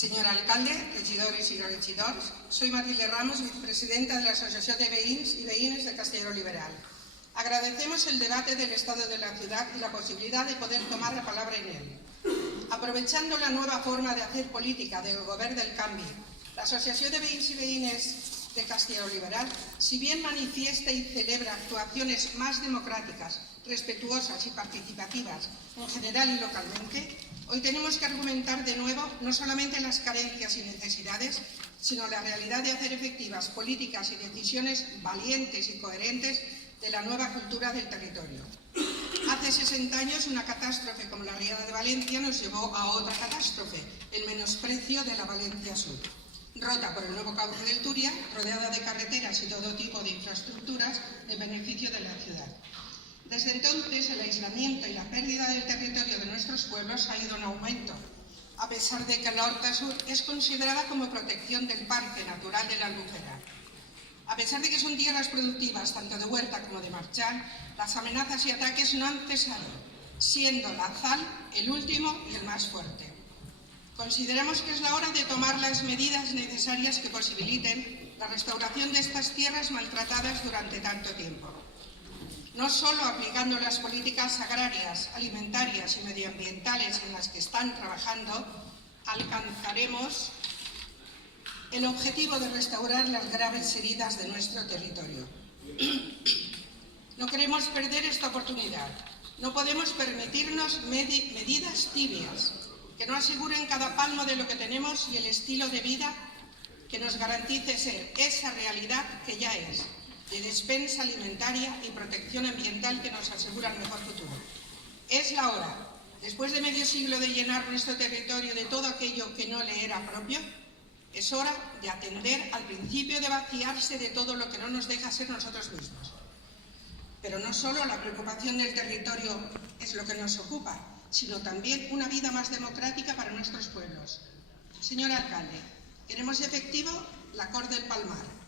Senyor alcalde, regidores i regidors, soy Matilde Ramos, vicepresidenta de la Asociación de Veïns y Veïnes de Castelló Liberal. Agradecemos el debate del estado de la ciudad y la posibilidad de poder tomar la palabra en él. Aprovechando la nueva forma de hacer política del Govern del Canvi, la Asociación de Veïns y Veïnes de Castelló Liberal, si bien manifiesta y celebra actuaciones más democráticas, respetuosas y participativas en general y localmente, hoy tenemos que argumentar de nuevo no solamente las carencias y necesidades, sino la realidad de hacer efectivas políticas y decisiones valientes y coherentes de la nueva cultura del territorio. Hace 60 años una catástrofe como la Riada de Valencia nos llevó a otra catástrofe, el menosprecio de la Valencia Sur. Rota por el nuevo cauce del Turia, rodeada de carreteras y todo tipo de infraestructuras en beneficio de la ciudad. Desde entonces, el aislamiento y la pérdida del territorio de nuestros pueblos ha ido en aumento, a pesar de que el Horta Sur es considerada como protección del Parque Natural de la Albufera. A pesar de que son tierras productivas tanto de huerta como de marchal, las amenazas y ataques no han cesado, siendo la ZAL el último y el más fuerte. Consideramos que es la hora de tomar las medidas necesarias que posibiliten la restauración de estas tierras maltratadas durante tanto tiempo. No solo aplicando las políticas agrarias, alimentarias y medioambientales en las que están trabajando, alcanzaremos el objetivo de restaurar las graves heridas de nuestro territorio. No queremos perder esta oportunidad. No podemos permitirnos medidas tibias que no aseguren cada palmo de lo que tenemos y el estilo de vida que nos garantice ser esa realidad que ya es, de despensa alimentaria y protección ambiental que nos asegura el mejor futuro. Es la hora, después de medio siglo de llenar nuestro territorio de todo aquello que no le era propio, es hora de atender al principio de vaciarse de todo lo que no nos deja ser nosotros mismos. Pero no solo la preocupación del territorio es lo que nos ocupa, sino también una vida más democrática para nuestros pueblos. Señor alcalde, queremos efectivo l'acord del Palmar,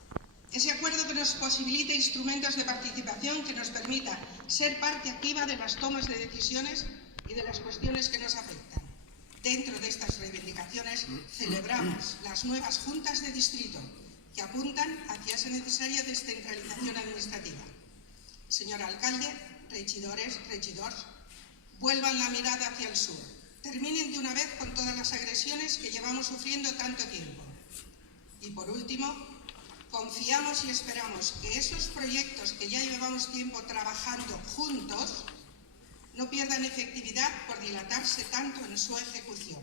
ese acuerdo que nos posibilite instrumentos de participación que nos permita ser parte activa de las tomas de decisiones y de las cuestiones que nos afectan. Dentro de estas reivindicaciones celebramos las nuevas juntas de distrito que apuntan hacia esa necesaria descentralización administrativa. Señor alcalde, regidores, vuelvan la mirada hacia el sur. Terminen de una vez con todas las agresiones que llevamos sufriendo tanto tiempo. Y por último, confiamos y esperamos que esos proyectos que ya llevamos tiempo trabajando juntos no pierdan efectividad por dilatarse tanto en su ejecución.